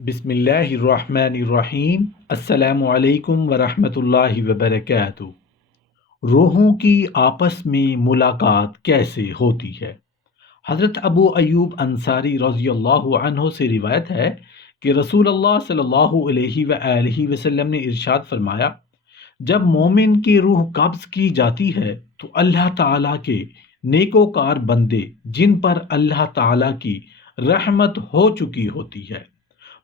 بسم اللہ الرحمن الرحیم۔ السلام علیکم ورحمۃ اللہ وبرکاتہ۔ روحوں کی آپس میں ملاقات کیسے ہوتی ہے؟ حضرت ابو ایوب انصاری رضی اللہ عنہ سے روایت ہے کہ رسول اللہ صلی اللہ علیہ وآلہ وسلم نے ارشاد فرمایا، جب مومن کی روح قبض کی جاتی ہے تو اللہ تعالیٰ کے نیکوکار بندے جن پر اللہ تعالیٰ کی رحمت ہو چکی ہوتی ہے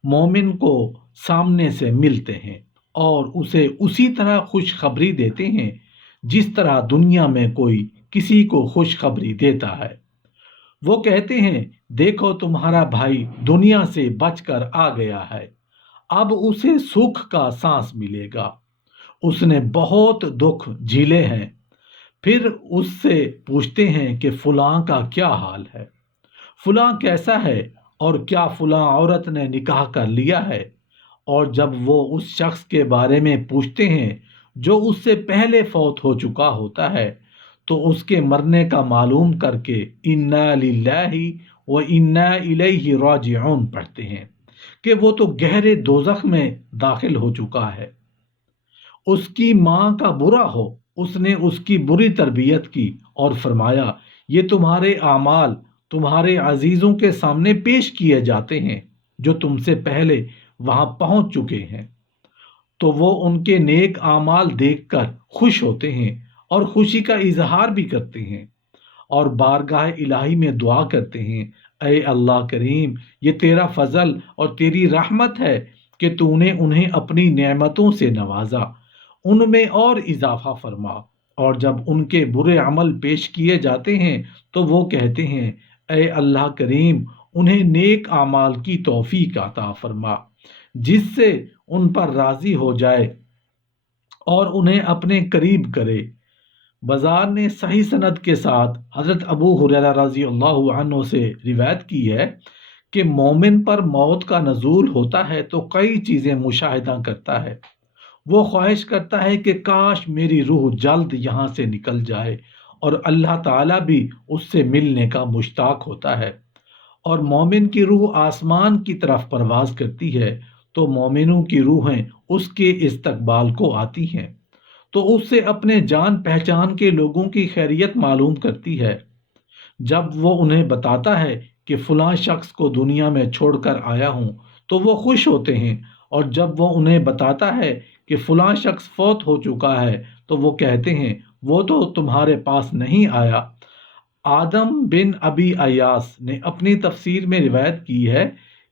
مومن کو سامنے سے ملتے ہیں اور اسے اسی طرح خوشخبری دیتے ہیں جس طرح دنیا میں کوئی کسی کو خوشخبری دیتا ہے۔ وہ کہتے ہیں، دیکھو تمہارا بھائی دنیا سے بچ کر آ گیا ہے، اب اسے سکھ کا سانس ملے گا، اس نے بہت دکھ جھیلے ہیں۔ پھر اس سے پوچھتے ہیں کہ فلاں کا کیا حال ہے، فلاں کیسا ہے، اور کیا فلاں عورت نے نکاح کر لیا ہے؟ اور جب وہ اس شخص کے بارے میں پوچھتے ہیں جو اس سے پہلے فوت ہو چکا ہوتا ہے تو اس کے مرنے کا معلوم کر کے انا للہ و انا الیہ راجعون پڑھتے ہیں کہ وہ تو گہرے دوزخ میں داخل ہو چکا ہے۔ اس کی ماں کا برا ہو، اس نے اس کی بری تربیت کی اور فرمایا، یہ تمہارے اعمال تمہارے عزیزوں کے سامنے پیش کیے جاتے ہیں جو تم سے پہلے وہاں پہنچ چکے ہیں، تو وہ ان کے نیک اعمال دیکھ کر خوش ہوتے ہیں اور خوشی کا اظہار بھی کرتے ہیں اور بارگاہ الہی میں دعا کرتے ہیں، اے اللہ کریم، یہ تیرا فضل اور تیری رحمت ہے کہ تو نے انہیں اپنی نعمتوں سے نوازا، ان میں اور اضافہ فرما۔ اور جب ان کے برے عمل پیش کیے جاتے ہیں تو وہ کہتے ہیں، اے اللہ کریم، انہیں نیک اعمال کی توفیق عطا فرما جس سے ان پر راضی ہو جائے اور انہیں اپنے قریب کرے۔ بازار نے صحیح سند کے ساتھ حضرت ابو ہریرہ رضی اللہ عنہ سے روایت کی ہے کہ مومن پر موت کا نزول ہوتا ہے تو کئی چیزیں مشاہدہ کرتا ہے۔ وہ خواہش کرتا ہے کہ کاش میری روح جلد یہاں سے نکل جائے، اور اللہ تعالیٰ بھی اس سے ملنے کا مشتاق ہوتا ہے۔ اور مومن کی روح آسمان کی طرف پرواز کرتی ہے تو مومنوں کی روحیں اس کے استقبال کو آتی ہیں تو اس سے اپنے جان پہچان کے لوگوں کی خیریت معلوم کرتی ہے۔ جب وہ انہیں بتاتا ہے کہ فلاں شخص کو دنیا میں چھوڑ کر آیا ہوں تو وہ خوش ہوتے ہیں، اور جب وہ انہیں بتاتا ہے کہ فلاں شخص فوت ہو چکا ہے تو وہ کہتے ہیں، وہ تو تمہارے پاس نہیں آیا۔ آدم بن ابی ایاس نے اپنی تفسیر میں روایت کی ہے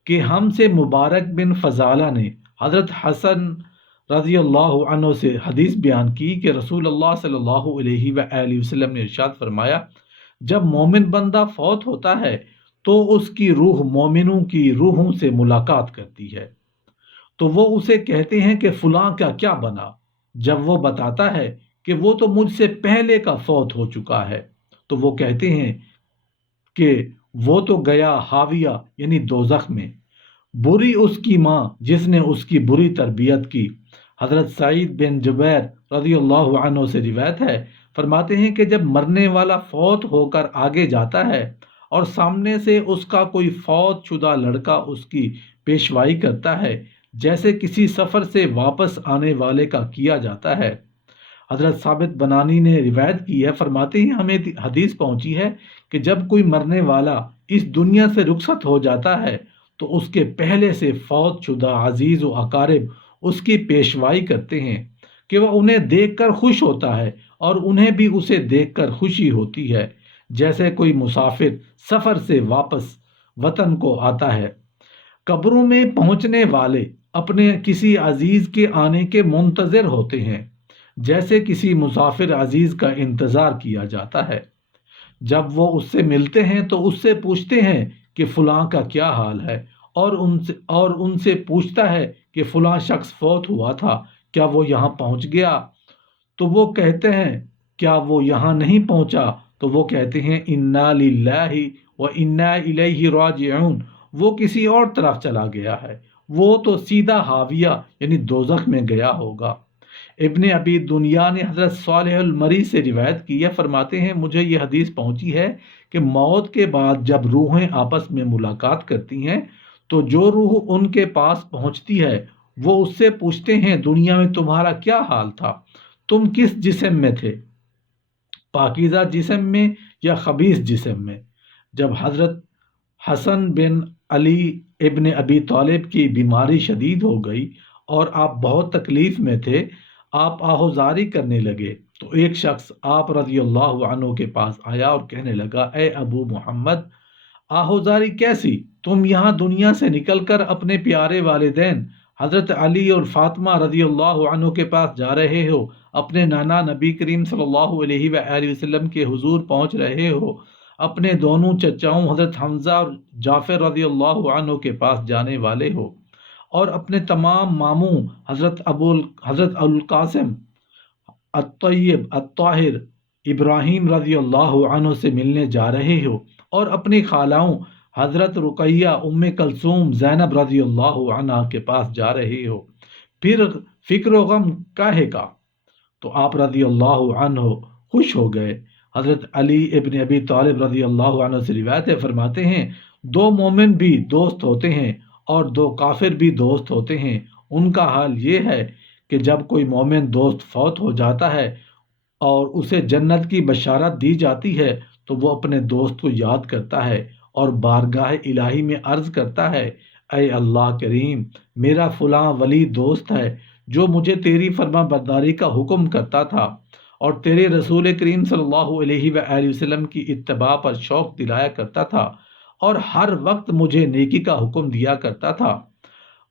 کہ ہم سے مبارک بن فضالہ نے حضرت حسن رضی اللہ عنہ سے حدیث بیان کی کہ رسول اللہ صلی اللہ علیہ وآلہ وسلم نے ارشاد فرمایا، جب مومن بندہ فوت ہوتا ہے تو اس کی روح مومنوں کی روحوں سے ملاقات کرتی ہے، تو وہ اسے کہتے ہیں کہ فلاں کا کیا بنا؟ جب وہ بتاتا ہے کہ وہ تو مجھ سے پہلے کا فوت ہو چکا ہے تو وہ کہتے ہیں کہ وہ تو گیا حاویہ یعنی دوزخ میں، بری اس کی ماں جس نے اس کی بری تربیت کی۔ حضرت سعید بن جبیر رضی اللہ عنہ سے روایت ہے، فرماتے ہیں کہ جب مرنے والا فوت ہو کر آگے جاتا ہے اور سامنے سے اس کا کوئی فوت شدہ لڑکا اس کی پیشوائی کرتا ہے جیسے کسی سفر سے واپس آنے والے کا کیا جاتا ہے۔ حضرت ثابت بنانی نے روایت کی ہے، فرماتے ہیں ہمیں حدیث پہنچی ہے کہ جب کوئی مرنے والا اس دنیا سے رخصت ہو جاتا ہے تو اس کے پہلے سے فوت شدہ عزیز و اقارب اس کی پیشوائی کرتے ہیں کہ وہ انہیں دیکھ کر خوش ہوتا ہے اور انہیں بھی اسے دیکھ کر خوشی ہوتی ہے، جیسے کوئی مسافر سفر سے واپس وطن کو آتا ہے۔ قبروں میں پہنچنے والے اپنے کسی عزیز کے آنے کے منتظر ہوتے ہیں جیسے کسی مسافر عزیز کا انتظار کیا جاتا ہے۔ جب وہ اس سے ملتے ہیں تو اس سے پوچھتے ہیں کہ فلاں کا کیا حال ہے، اور ان سے پوچھتا ہے کہ فلاں شخص فوت ہوا تھا، کیا وہ یہاں پہنچ گیا؟ تو وہ کہتے ہیں، کیا وہ یہاں نہیں پہنچا؟ تو وہ کہتے ہیں، انا للہ و انا الیہ راجعون، وہ کسی اور طرف چلا گیا ہے، وہ تو سیدھا حاویہ یعنی دوزخ میں گیا ہوگا۔ ابن ابی دنیا نے حضرت صالح المری سے روایت کی ہے، فرماتے ہیں مجھے یہ حدیث پہنچی ہے کہ موت کے بعد جب روحیں آپس میں ملاقات کرتی ہیں تو جو روح ان کے پاس پہنچتی ہے وہ اس سے پوچھتے ہیں دنیا میں تمہارا کیا حال تھا، تم کس جسم میں تھے، پاکیزہ جسم میں یا خبیث جسم میں؟ جب حضرت حسن بن علی ابن ابی طالب کی بیماری شدید ہو گئی اور آپ بہت تکلیف میں تھے، آپ آہوزاری کرنے لگے تو ایک شخص آپ رضی اللہ عنہ کے پاس آیا اور کہنے لگا، اے ابو محمد، آہوزاری کیسی؟ تم یہاں دنیا سے نکل کر اپنے پیارے والدین حضرت علی اور فاطمہ رضی اللہ عنہ کے پاس جا رہے ہو، اپنے نانا نبی کریم صلی اللہ علیہ وآلہ وسلم کے حضور پہنچ رہے ہو، اپنے دونوں چچاؤں حضرت حمزہ اور جعفر رضی اللہ عنہ کے پاس جانے والے ہو، اور اپنے تمام ماموں حضرت القاسم الطیب الطاہر ابراہیم رضی اللہ عنہ سے ملنے جا رہے ہو، اور اپنی خالاؤں حضرت رقیہ ام کلثوم زینب رضی اللہ عنہ کے پاس جا رہے ہو، پھر فکر و غم کاہے کا؟ تو آپ رضی اللہ عنہ خوش ہو گئے۔ حضرت علی ابن ابی طالب رضی اللہ عنہ سے روایت ہے، فرماتے ہیں دو مومن بھی دوست ہوتے ہیں اور دو کافر بھی دوست ہوتے ہیں، ان کا حال یہ ہے کہ جب کوئی مومن دوست فوت ہو جاتا ہے اور اسے جنت کی بشارت دی جاتی ہے تو وہ اپنے دوست کو یاد کرتا ہے اور بارگاہ الہی میں عرض کرتا ہے، اے اللہ کریم، میرا فلاں ولی دوست ہے جو مجھے تیری فرما برداری کا حکم کرتا تھا اور تیرے رسول کریم صلی اللہ علیہ وآلہ وسلم کی اتباع پر شوق دلایا کرتا تھا اور ہر وقت مجھے نیکی کا حکم دیا کرتا تھا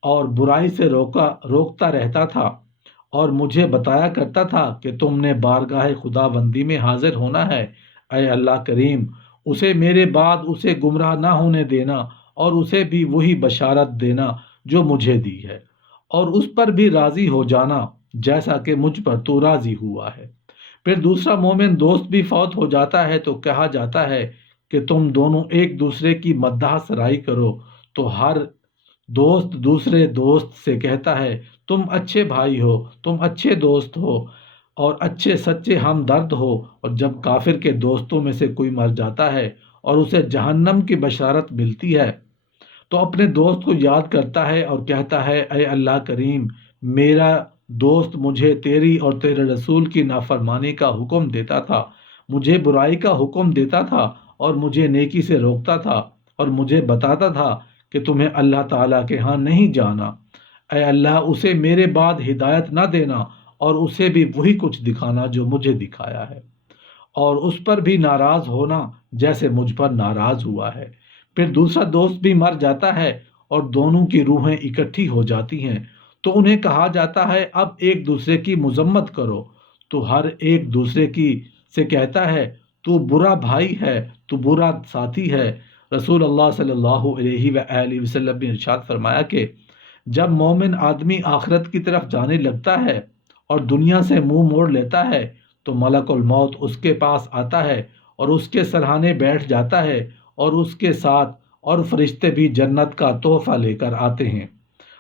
اور برائی سے روکتا رہتا تھا، اور مجھے بتایا کرتا تھا کہ تم نے بارگاہ خدا بندی میں حاضر ہونا ہے۔ اے اللہ کریم، اسے میرے بعد اسے گمراہ نہ ہونے دینا اور اسے بھی وہی بشارت دینا جو مجھے دی ہے، اور اس پر بھی راضی ہو جانا جیسا کہ مجھ پر تو راضی ہوا ہے۔ پھر دوسرا مومن دوست بھی فوت ہو جاتا ہے تو کہا جاتا ہے کہ تم دونوں ایک دوسرے کی مدح سرائی کرو، تو ہر دوست دوسرے دوست سے کہتا ہے تم اچھے بھائی ہو، تم اچھے دوست ہو اور اچھے سچے ہمدرد ہو۔ اور جب کافر کے دوستوں میں سے کوئی مر جاتا ہے اور اسے جہنم کی بشارت ملتی ہے تو اپنے دوست کو یاد کرتا ہے اور کہتا ہے، اے اللہ کریم، میرا دوست مجھے تیری اور تیرے رسول کی نافرمانی کا حکم دیتا تھا، مجھے برائی کا حکم دیتا تھا اور مجھے نیکی سے روکتا تھا، اور مجھے بتاتا تھا کہ تمہیں اللہ تعالیٰ کے ہاں نہیں جانا۔ اے اللہ، اسے میرے بعد ہدایت نہ دینا اور اسے بھی وہی کچھ دکھانا جو مجھے دکھایا ہے، اور اس پر بھی ناراض ہونا جیسے مجھ پر ناراض ہوا ہے۔ پھر دوسرا دوست بھی مر جاتا ہے اور دونوں کی روحیں اکٹھی ہو جاتی ہیں تو انہیں کہا جاتا ہے اب ایک دوسرے کی مذمت کرو، تو ہر ایک دوسرے کی سے کہتا ہے تو برا بھائی ہے، تو برا ساتھی ہے۔ رسول اللہ صلی اللہ علیہ وآلہ وسلم نے ارشاد فرمایا کہ جب مومن آدمی آخرت کی طرف جانے لگتا ہے اور دنیا سے منہ موڑ لیتا ہے تو ملک الموت اس کے پاس آتا ہے اور اس کے سرہانے بیٹھ جاتا ہے، اور اس کے ساتھ اور فرشتے بھی جنت کا تحفہ لے کر آتے ہیں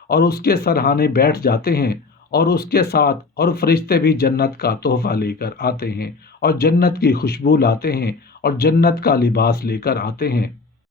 اور اس کے سرہانے بیٹھ جاتے ہیں، اور اس کے ساتھ اور فرشتے بھی جنت کا تحفہ لے کر آتے ہیں اور جنت کی خوشبو لاتے ہیں اور جنت کا لباس لے کر آتے ہیں۔